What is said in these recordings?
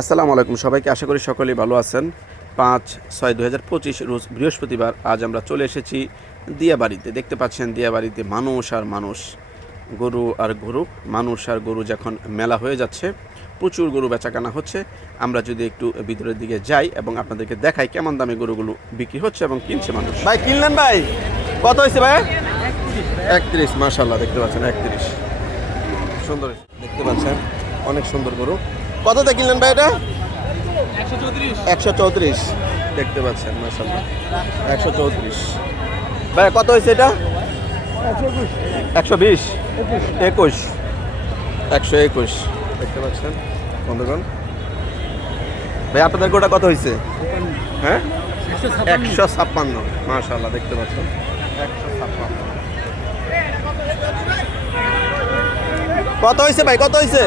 আসসালামু আলাইকুম সবাইকে আশা করি সকলেই ভালো আছেন। পাঁচ ছয় দু হাজার পঁচিশ রোজ বৃহস্পতিবার আজ আমরা চলে এসেছি দিয়াবাড়িতে। দেখতে পাচ্ছেন দিয়াবাড়িতে মানুষ আর মানুষ গরু আর গরু মানুষ আর গরু যখন মেলা হয়ে যাচ্ছে প্রচুর গরু বেচাকেনা হচ্ছে। আমরা যদি একটু ভিতরের দিকে যাই এবং আপনাদেরকে দেখাই কেমন দামে গরুগুলো বিক্রি হচ্ছে এবং কিনছে মানুষ। ভাই কিনলেন ভাই? কত হয়েছে ভাই? একত্রিশ মাশাল্লাহ দেখতে পাচ্ছেন একত্রিশ। সুন্দর দেখতে পাচ্ছেন অনেক সুন্দর গরু। কততে কিনলেন ভাই এটা? একশো চৌত্রিশ। দেখতে পাচ্ছেন মাসাল্লাহ একশো চৌত্রিশ। ভাই কত হয়েছে এটা? একশো বিশ। একুশ একশো একুশ। দেখতে পাচ্ছেন বন্ধুগণ। ভাই আপনাদের গোটা কত হয়েছে? হ্যাঁ? একশো ছাপ্পান্ন। মাশাল্লাহ দেখতে পাচ্ছেন। একশো ছাপ্পান্ন কত হয়েছে ভাই? কত হয়েছে?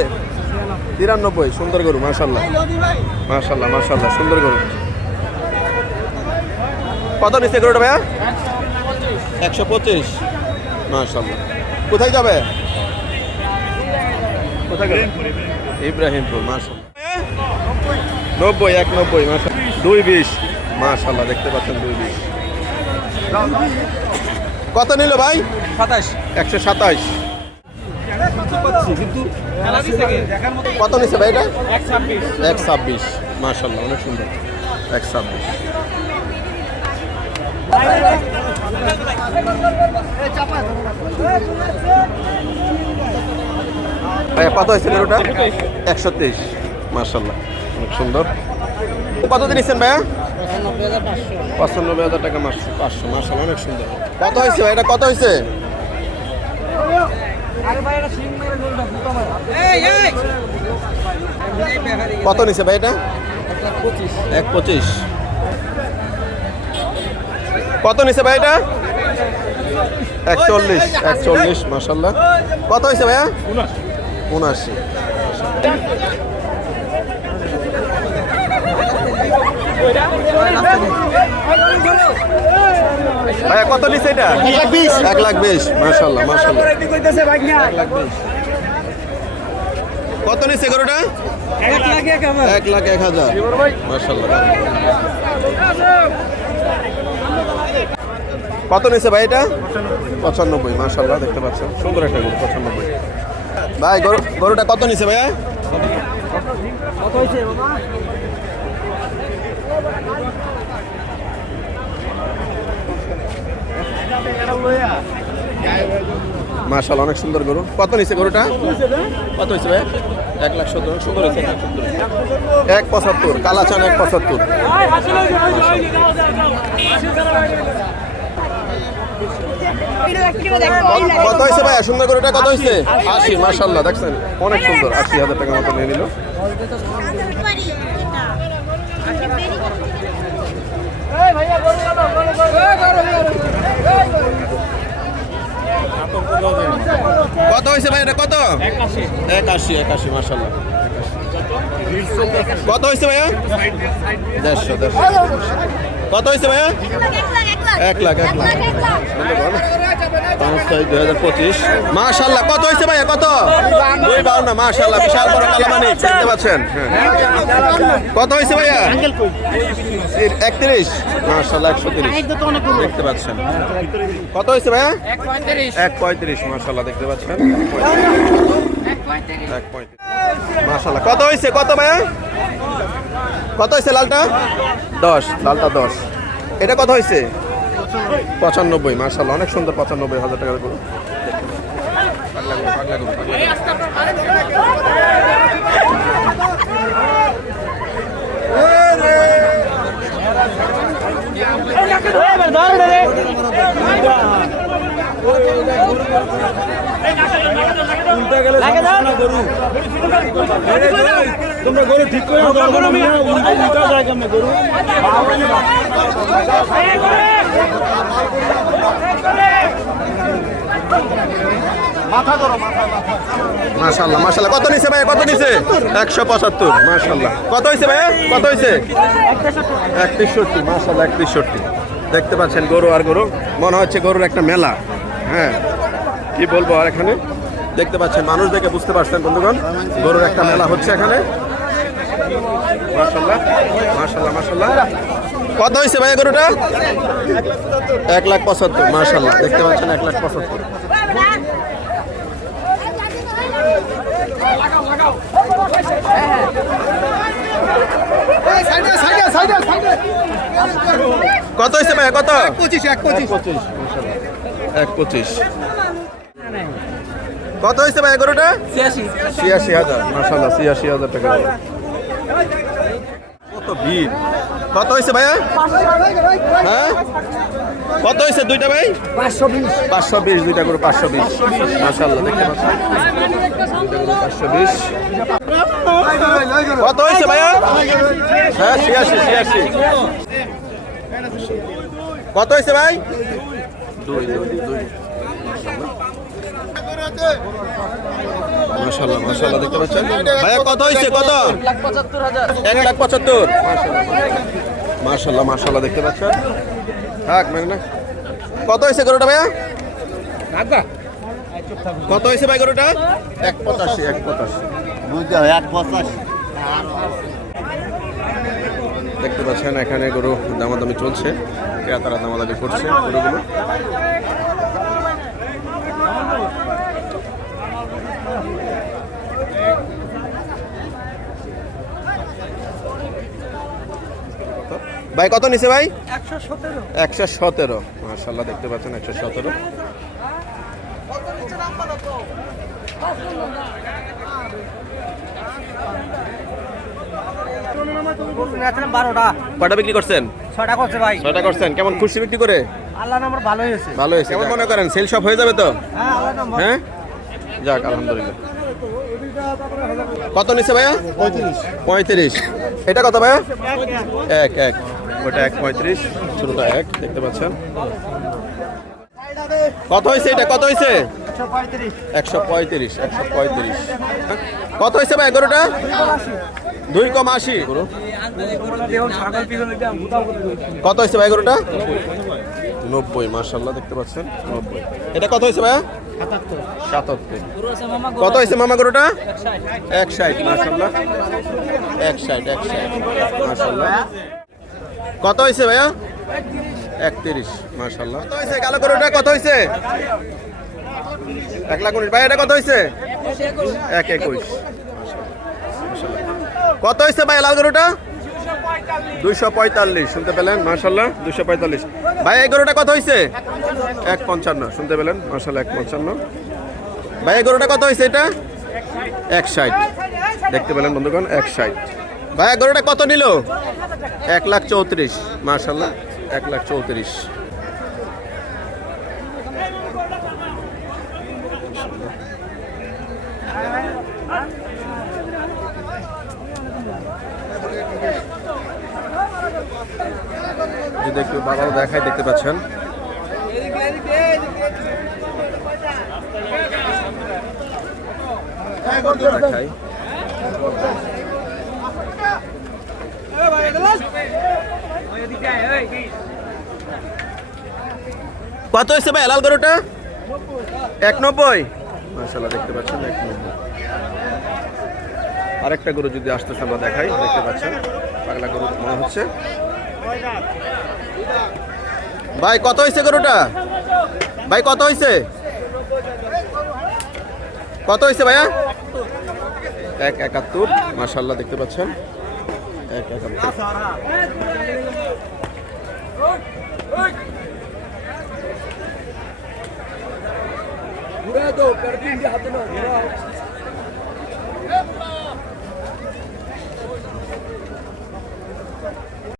তিরানব্বই সুন্দর গরু মাশাল্লাহ মাশাল্লাহ মাশাল্লাহ সুন্দর গরু। কত নিচ্ছে গরুটা ভাইয়া? একশো পঁচিশ। মাশাল্লাহ কোথায় যাবে? কোথায় গেলে? ইব্রাহিমপুর মাশাল্লাহ নব্বই এক নব্বই মাশা দুই বিশ মাশাল্লাহ দেখতে পাচ্ছেন দুই বিশ। কত নিল ভাই? সাতাশ। একশো সাতাইশ কত নিচ্ছে ভাই এটা? এক ছাব্বিশ। এক অনেক সুন্দর। এক ছাব্বিশ। কত হয়েছে গরুটা? একশো তেইশ। মার্শাল্লাহ অনেক সুন্দর। কত দিয়েছেন ভাইয়া? পঁচানব্বই হাজার টাকা মাস পাঁচশো মার্শাল অনেক সুন্দর। কত হয়েছে ভাই এটা? কত হয়েছে? কত নিছে ভাই এটা? এক পঁচিশ। কত নিছে ভাই এটা? একচল্লিশ একচল্লিশ মাসাল্লাহ কত হয়েছে ভাইয়া? উনআশি কত নিছে এটা? এক লাখ বিশ। এক লাখ বিশ মাসাল্লাহ মাসাল্লাহ এক লাখ কত নিছে গরুটা? এক লাখ এক হাজার। মাসাল্লাহ কত নিছে ভাই এটা? পঁচানব্বই মাসাল্লাহ দেখতে পাচ্ছেন। সুন্দর একটা গরু পঁচানব্বই। ভাই গরু গরুটা কত নিছে ভাইয়া? মাশাল অনেক সুন্দর গরু। কত নিছে গরুটা? কত হয়েছে ভাই? এক লাখ সত্তর সুন্দর হয়েছে এক পঁচাত্তর কালাচান এক পঁচাত্তর। কত হয়েছে ভাই? সুন্দর গরুটা কত হয়েছে আশি মাশাল্লাহ দেখছেন? অনেক সুন্দর আশি হাজার টাকার মতো নিয়ে নিল। কত হয়েছে ভাই কত? একাশি একাশি মার্শাল্লাহ কত হয়েছে ভাইয়া? দেড়শো দেড়শো। কত হয়েছে ভাইয়া? এক লাখ এক লাখ। পাঁচ ছয় দুই হাজার পঁচিশ। মাশাল্লাহ কত হয়েছে ভাইয়া কত? দুই বাউন্ন। মাশাল্লাহ বিশাল বড় কালামানি দেখতে পাচ্ছেন। কত হয়েছে ভাইয়া? একত্রিশ। মাশাল্লাহ একশো তিরিশ। দেখতে পাচ্ছেন। কত হয়েছে ভাইয়া? এক পঁয়ত্রিশ। মাশাল্লাহ দেখতে পাচ্ছেন? এক পঁয়ত্রিশ। মাশাল্লাহ কত হয়েছে কত ভাইয়া? কত হয়েছে লালটা? দশ লালটা দশ। এটা কত হয়েছে? পঁচানব্বই মার্শাল অনেক সুন্দর পঁচানব্বই হাজার টাকার গরু। তোমরা গরু ঠিক করে গরু উল্টা যায় কেমন গরু মাশাল্লাহ মাশাল্লাহ কত নিছে ভাই? কত নিছে? একশো পঁচাত্তর। মাশাল্লাহ কত হয়েছে ভাই? কত হয়েছে এক তেষট্টি মাশাল্লাহ এক তেষট্টি দেখতে পাচ্ছেন গরু আর গরু। মনে হচ্ছে গরুর একটা মেলা। হ্যাঁ। কি বলব আর এখানে? দেখতে পাচ্ছেন মানুষ দেখে বুঝতে পারছেন বন্ধুগণ। গরুর একটা মেলা হচ্ছে এখানে। কত হয়েছে ভাই গরুটা? এক লাখ পঁচাত্তর মাশাল্লাহ দেখতে পাচ্ছেন এক লাখ পঁচাত্তর। কত হয়েছে ভাই কত? পঁচিশ এক পঁচিশ। এক পঁচিশ। কত হয়েছে ভাই গরুটা? ছিয়াশি। হাজার মাসাল্লাহ ছিয়াশি হাজার টাকা কত ভিড়। কত হয়েছে ভাইয়া হ্যাঁ? কত হয়েছে দুইটা ভাই? পাঁচশো বিশ পাঁচশো বিশ দুইটা করে পাঁচশো বিশ। মাসাল্লাহ দেখতে পাঁচশো বিশ। কত হয়েছে ভাইয়া? হ্যাঁ ছিয়াশি ছিয়াশি। কত হয়েছে ভাই? দুই দুই দুই। মাশাল্লাহ মাশাল্লাহ দেখতে পাচ্ছেন? ভাইয়া কত হয়েছে কত? এক লাখ পঁচাত্তর। মাশাল্লাহ মাশাল্লাহ দেখতে পাচ্ছেন? থাক মানে না। কত হয়েছে গরুটা ভাইয়া? কত হয়েছে ভাই গরুটা? এক পঁচাশি এক পঁচাশি। বুঝতে এক পঁচাশি। দেখতে পাচ্ছেন এখানে গরু দামাদামি চলছে। ক্রেতারা দামাদামি করছে গরুগুলো। ভাই কত নিছে ভাই? একশো সতেরো। মার্শাল্লাহ দেখতে পাচ্ছেন একশো সতেরো। কটা বিক্রি করছেন? ছয়টা করছে ভাই। ছয়টা করছেন। কেমন খুশি বিক্রি করে? আল্লাহ নম্বর ভালো হয়েছে। ভালো হয়েছে কেমন মনে করেন? সেল সব হয়ে যাবে তো? হ্যাঁ হ্যাঁ? যাক আলহামদুলিল্লাহ। কত নিচ্ছে ভাইয়া? পঁয়ত্রিশ। পঁয়ত্রিশ। এটা কত ভাইয়া? এক এক। ওটা এক পঁয়ত্রিশ। ছোটটা এক, দেখতে পাচ্ছেন। কত হয়েছে এটা? কত হয়েছে? একশো পঁয়ত্রিশ একশো পঁয়ত্রিশ। কত হয়েছে ভাই গরুটা? দুই কম আশি। কত হয়েছে ভাই গরুটা? নব্বই মার্শাল্লাহ দেখতে পাচ্ছেন। নব্বই। এটা কত হয়েছে সাতাত্তর। কত হয়েছে মামা গরুটা? এক ষাট মার্শাল্লাহ এক ষাট এক ষাট মার্শাল্লাহ কত হয়েছে ভাইয়া? একত্রিশ মার্শাল্লাহ কত হয়েছে কালো গরুটা কত হয়েছে এক লাখ উনিশ ভাই, এটা কত হয়েছে এক একুশ কত হয়েছে ভাই লাল গরুটা? দুইশো পঁয়তাল্লিশ, শুনতে পেলেন? মার্শাল্লাহ দুইশো পঁয়তাল্লিশ। ভাই, এই গরুটা কত হয়েছে এক পঞ্চান্ন, শুনতে পেলেন? মার্শাল্লাহ এক পঞ্চান্ন। ভাই, এই গরুটা কত হয়েছে এটা? এক ষাট দেখতে পেলেন বন্ধুগণ এক ষাট ভাই এই গরুটা কত নিল? এক লাখ চৌত্রিশ মার্শাল্লাহ এক লাখ চৌত্রিশ। যদি একটু বাবাও দেখায়, দেখতে পাচ্ছেন। দেখাই। কত হয়েছে ভাই লাল গরুটা? এক নব্বই মাসাল্লাহ দেখতে পাচ্ছেন এক নব্বই আরেকটা গরু যদি আসতেছে আমরা দেখাই দেখতে পাচ্ছেন পাগলা গরু মনে হচ্ছে। ভাই কত হয়েছে গরুটা? ভাই কত হয়েছে? কত হয়েছে ভাইয়া? এক একাত্তর মাসাল্লাহ দেখতে পাচ্ছেন। ঘুরে পেট হাতে না